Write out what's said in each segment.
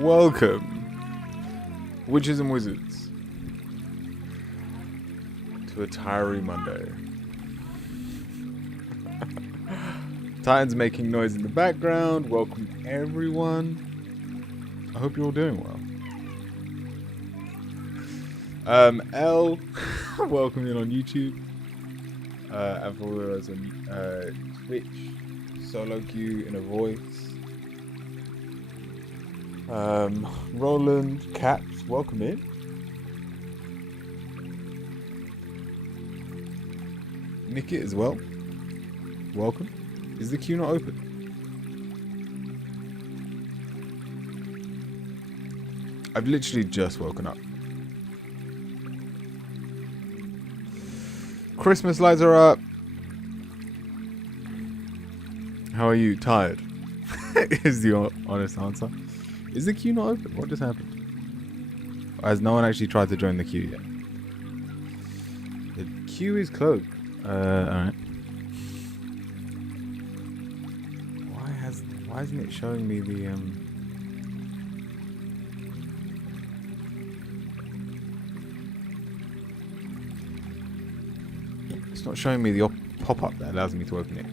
Welcome, witches and wizards, to a Tyree Monday. Titans making noise in the background. Welcome, everyone. I hope you're all doing well. L, welcome in on YouTube. And for those on Twitch, Solo Q in a voice. Roland, Caps, welcome in. Nickit as well. Welcome. Is the queue not open? I've literally just woken up. Christmas lights are up. How are you? Tired? Is the honest answer. Is the queue not open? What just happened? Has no one actually tried to join the queue yet? The queue is closed. Alright. Why isn't it showing me the It's not showing me the pop-up that allows me to open it.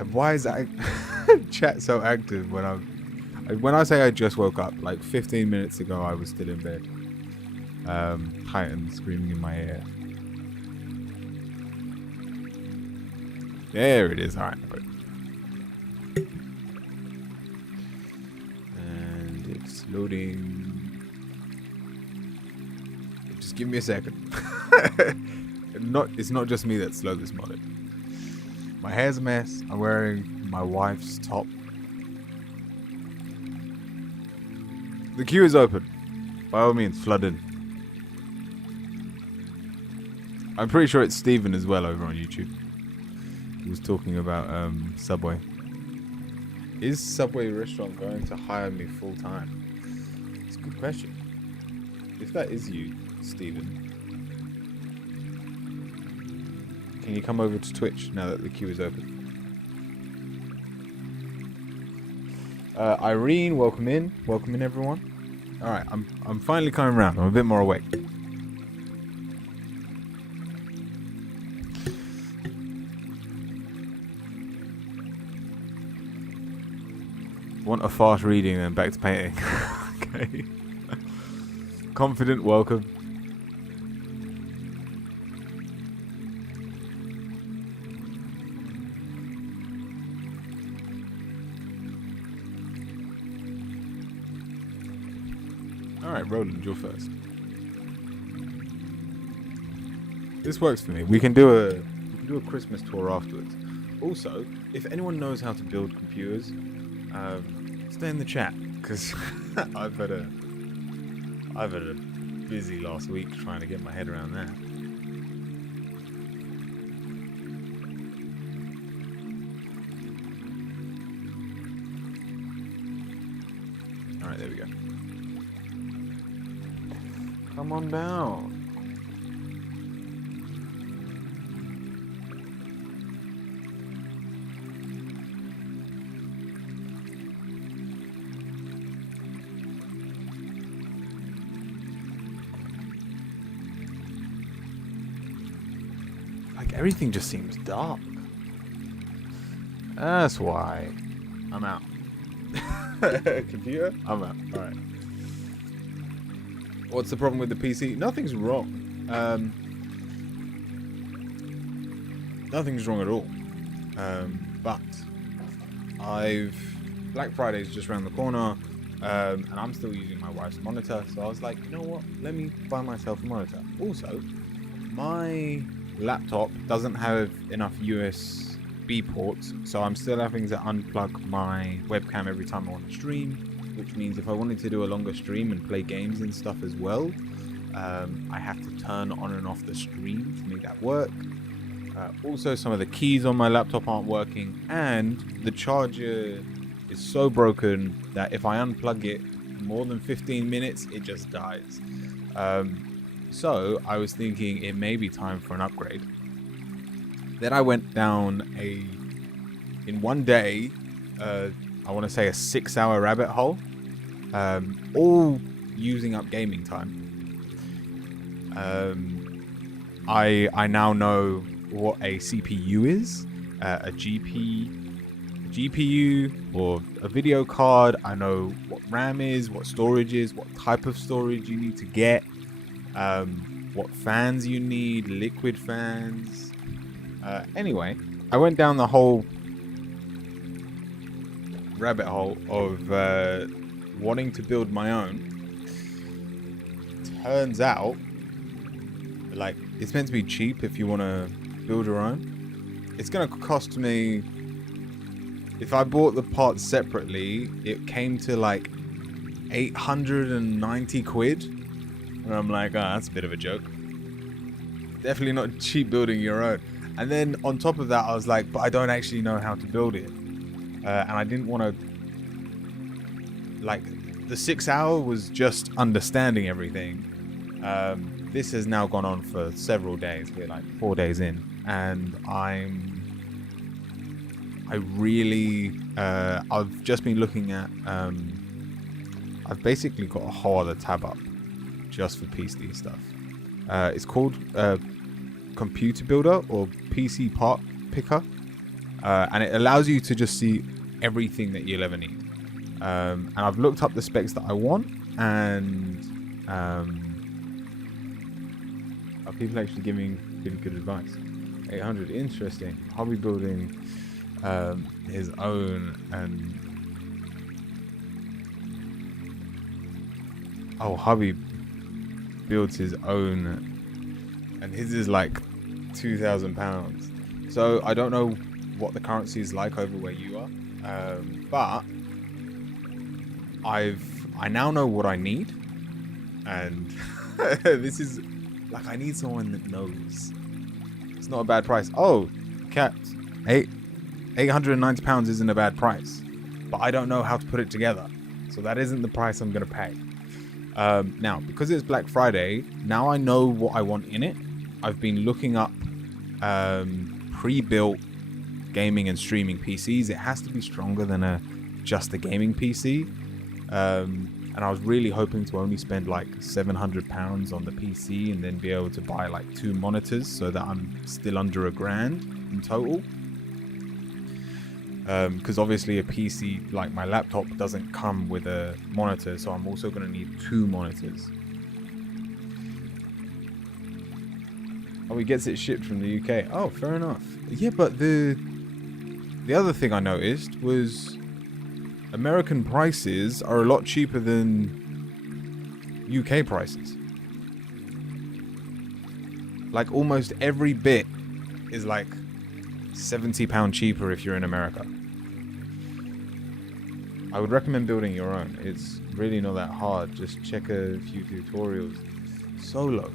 And why is that chat so active when I say I just woke up? Like 15 minutes ago, I was still in bed. Titan screaming in my ear. There it is. All right. And it's loading. Just give me a second. It's not just me that's slow this morning. My hair's a mess. I'm wearing my wife's top. The queue is open. By all means, flood in. I'm pretty sure it's Steven as well over on YouTube. He was talking about Subway. Is Subway restaurant going to hire me full time? It's a good question. If that is you, Steven, can you come over to Twitch now that the queue is open? Irene, welcome in. Welcome in, everyone. All right, I'm finally coming around. I'm a bit more awake. Want a fast reading, then back to painting. Okay. Confident, welcome. Alright, Roland, you're first. This works for me. We can do a Christmas tour afterwards. Also, if anyone knows how to build computers, stay in the chat, because I've had a busy last week trying to get my head around that. Alright, there we go. Come on down. Like, everything just seems dark. That's why. I'm out. Computer? I'm out. Alright. What's the problem with the PC? Nothing's wrong. Nothing's wrong at all. But Black Friday's just around the corner, and I'm still using my wife's monitor, so I was like, you know what? Let me buy myself a monitor. Also, my laptop doesn't have enough USB ports, so I'm still having to unplug my webcam every time I want to stream, which means if I wanted to do a longer stream and play games and stuff as well, I have to turn on and off the stream to make that work. Also, some of the keys on my laptop aren't working, and the charger is so broken that if I unplug it more than 15 minutes, it just dies. So I was thinking it may be time for an upgrade. Then I went down a in one day, I want to say a 6-hour rabbit hole, all using up gaming time. I now know what a CPU is, a GPU or a video card. I know what RAM is, what storage is, what type of storage you need to get, what fans you need, liquid fans. Anyway, I went down the whole rabbit hole of wanting to build my own. Turns out, like, it's meant to be cheap if you want to build your own. It's going to cost me, if I bought the parts separately, it came to like 890 quid. And I'm like, oh, that's a bit of a joke. Definitely not cheap building your own. And then on top of that, I was like, but I don't actually know how to build it. And I didn't want to, like, the 6 hour was just understanding everything. This has now gone on for several days. We're like 4 days in, and I've just been looking at, I've basically got a whole other tab up just for PC stuff. It's called Computer Builder or PC Part Picker, and it allows you to just see everything that you'll ever need. And I've looked up the specs that I want, and are people actually giving good advice? 800, interesting. Hobby building his own, and hobby builds his own, and his is like £2,000. So I don't know what the currency is like over where you are, but I now know what I need, and this is like, I need someone that knows. It's not a bad price. Oh, cat, £890 isn't a bad price, but I don't know how to put it together, so that isn't the price I'm gonna pay. Now, because it's Black Friday, now I know what I want in it. I've been looking up pre-built gaming and streaming PCs. It has to be stronger than just a gaming PC. And I was really hoping to only spend like £700 on the PC and then be able to buy like 2 monitors so that I'm still under £1,000 in total. Because obviously a PC like my laptop doesn't come with a monitor, so I'm also going to need 2 monitors. Oh, he gets it shipped from the UK. Oh, fair enough. Yeah, but the other thing I noticed was American prices are a lot cheaper than UK prices. Like, almost every bit is like £70 cheaper if you're in America. I would recommend building your own. It's really not that hard. Just check a few tutorials. Solo.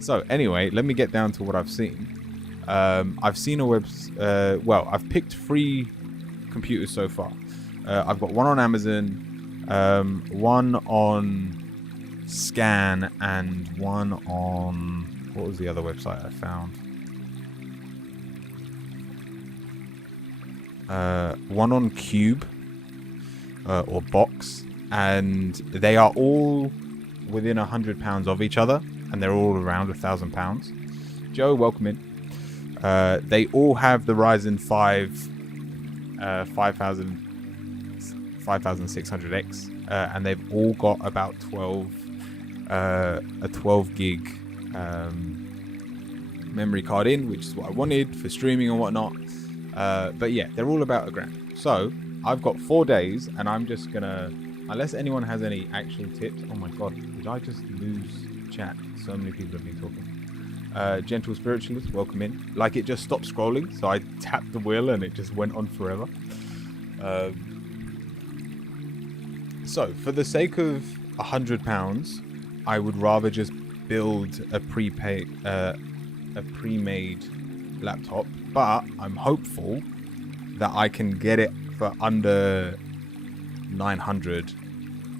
So anyway, let me get down to what I've seen. I've seen I've picked 3 computers so far. I've got one on Amazon, one on Scan, and one on, what was the other website I found? One on Cube or Box, and they are all within £100 of each other, and they're all around £1,000. Joe, welcome in. They all have the Ryzen 5 5600X, and they've all got about a 12 gig memory card in, which is what I wanted for streaming and whatnot. But yeah, they're all about £1,000. So I've got 4 days, and I'm just gonna, unless anyone has any actual tips. Oh my god, did I just lose chat? So many people have been talking. Gentle Spiritualist, welcome in. Like, it just stopped scrolling, so I tapped the wheel and it just went on forever. So for the sake of £100, I would rather just build a pre-made laptop, but I'm hopeful that I can get it for under 900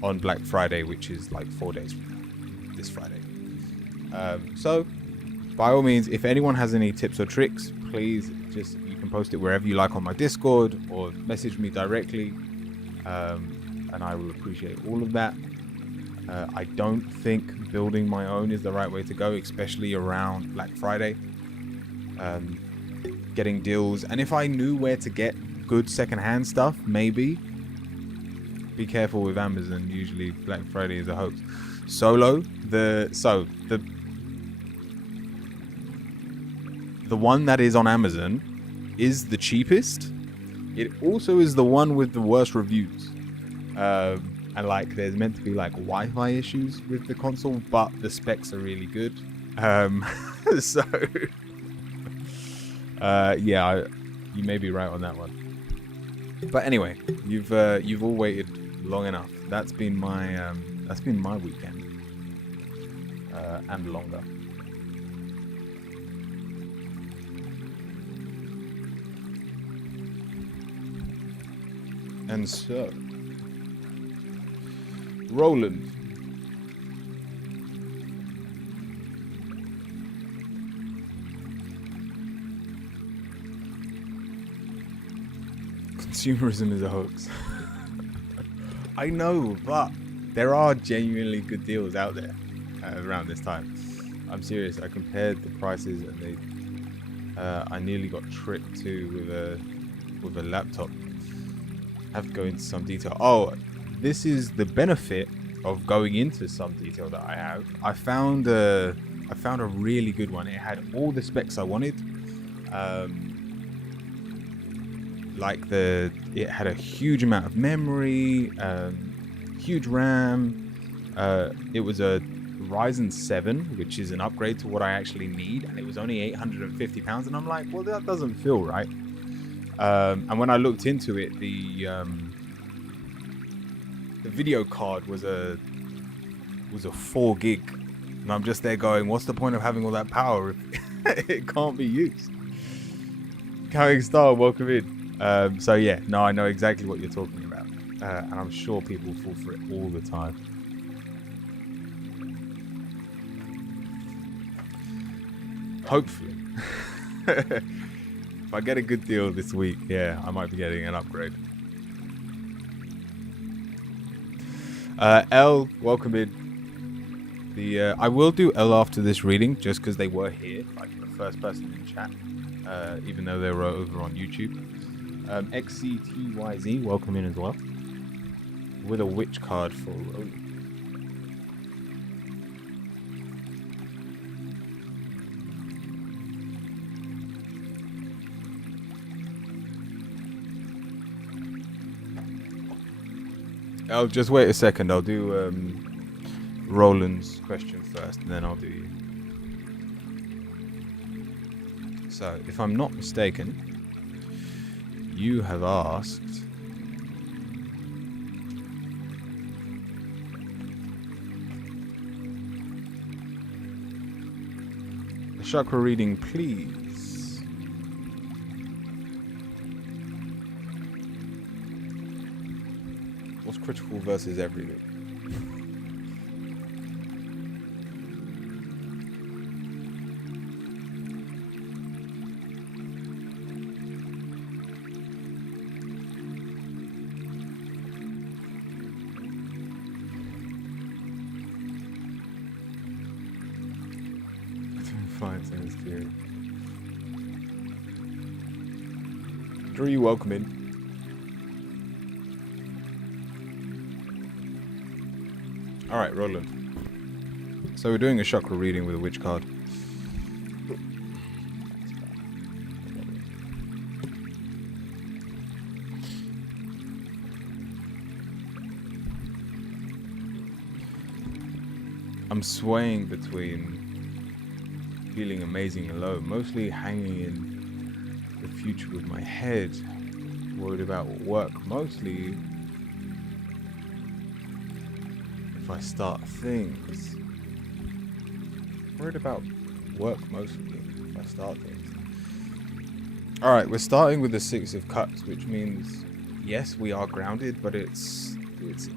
on Black Friday, which is like 4 days from now, this Friday. So by all means, if anyone has any tips or tricks, please just, you can post it wherever you like on my Discord or message me directly, and I will appreciate all of that. I don't think building my own is the right way to go, especially around Black Friday. Getting deals, and if I knew where to get good secondhand stuff, maybe. Be careful with Amazon. Usually Black Friday is a hoax. The one that is on Amazon is the cheapest. It also is the one with the worst reviews. And like, there's meant to be like Wi-Fi issues with the console, but the specs are really good. Yeah, you may be right on that one. But anyway, you've all waited long enough. That's been my weekend, and longer. And so, Roland. Consumerism is a hoax. I know, but there are genuinely good deals out there around this time. I'm serious. I compared the prices, and I nearly got tricked too with a laptop. I have to go into some detail. Oh, this is the benefit of going into some detail that I have. I found a really good one. It had all the specs I wanted. It had a huge amount of memory, huge RAM. It was a Ryzen 7, which is an upgrade to what I actually need, and it was only £850. And I'm like, well, that doesn't feel right. And when I looked into it, the video card was a 4 gig, and I'm just there going, what's the point of having all that power if it can't be used? Carrying Star, welcome in. So yeah, no, I know exactly what you're talking about, and I'm sure people fall for it all the time. Hopefully. If I get a good deal this week, yeah, I might be getting an upgrade. L, welcome in. I will do L after this reading, just because they were here, like the first person in chat, even though they were over on YouTube. XCTYZ, welcome in as well, with a witch card for Roland. I'll just wait a second. I'll do Roland's question first, and then I'll do you. So, if I'm not mistaken, you have asked a chakra reading, please. What's critical versus everything? Fine, sounds scary. Drew, welcome in. Alright, Roland. So we're doing a chakra reading with a witch card. I'm swaying between feeling amazing and low, mostly hanging in the future with my head, worried about work, mostly if I start things. Worried about work mostly if I start things. Alright, we're starting with the 6 of Cups, which means yes, we are grounded, but it's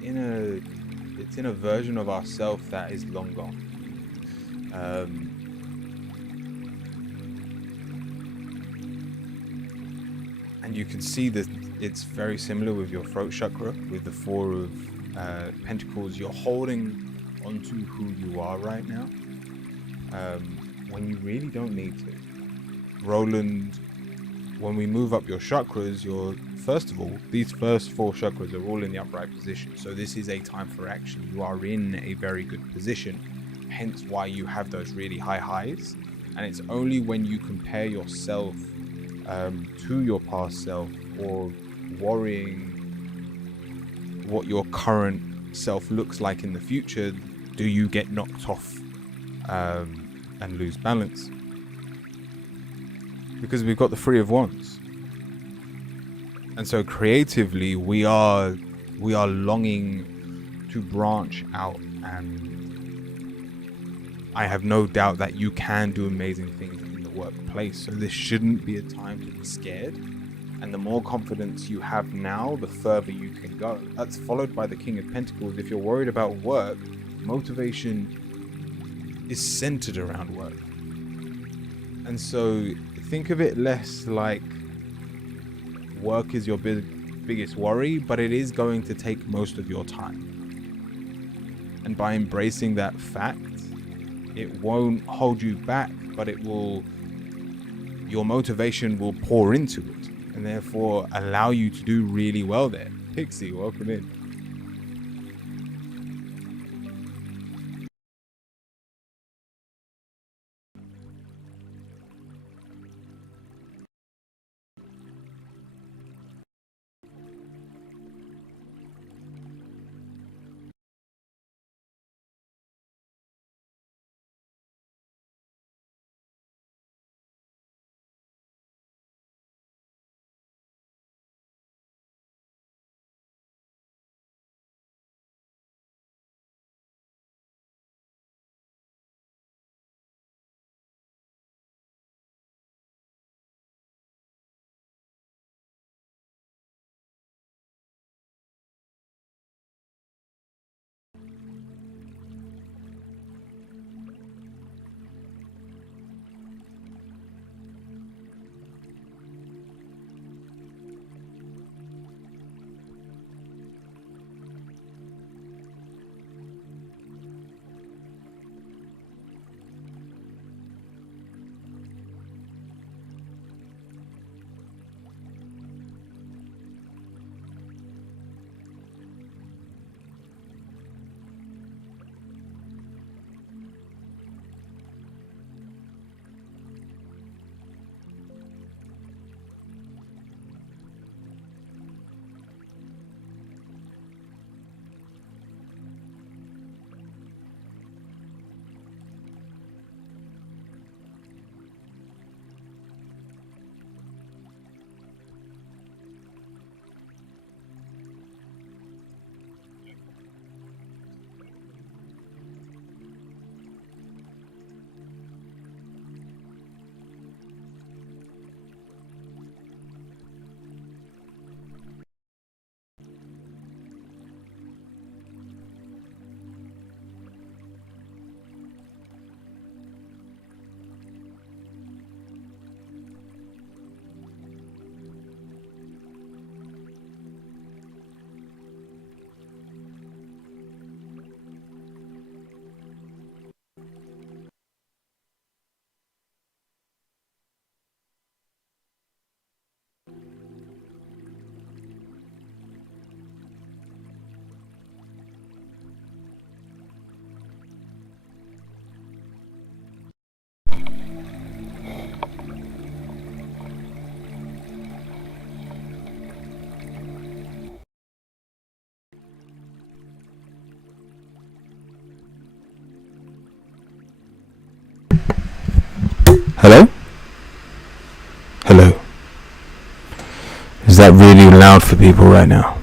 in a version of ourselves that is long gone. And you can see that it's very similar with your throat chakra, with the Four of Pentacles. You're holding onto who you are right now, when you really don't need to. Roland, when we move up your chakras, first of all, these first 4 chakras are all in the upright position. So this is a time for action. You are in a very good position, hence why you have those really high highs. And it's only when you compare yourself to your past self, or worrying what your current self looks like in the future, do you get knocked off and lose balance. Because we've got the Three of Wands, and so creatively we are longing to branch out, and I have no doubt that you can do amazing things in the workplace. So this shouldn't be a time to be scared, and the more confidence you have now, the further you can go. That's followed by the King of Pentacles. If you're worried about work, motivation is centered around work, and so think of it less like work is your biggest worry, but it is going to take most of your time. And by embracing that fact, it won't hold you back, but your motivation will pour into it, and therefore allow you to do really well there. Pixie, welcome in. Hello? Hello? Is that really loud for people right now?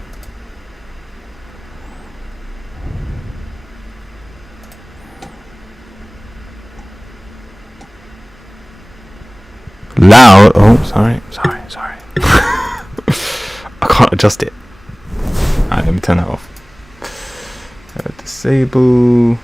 Loud? Oh, sorry. I can't adjust it. Alright, let me turn that off. Disable.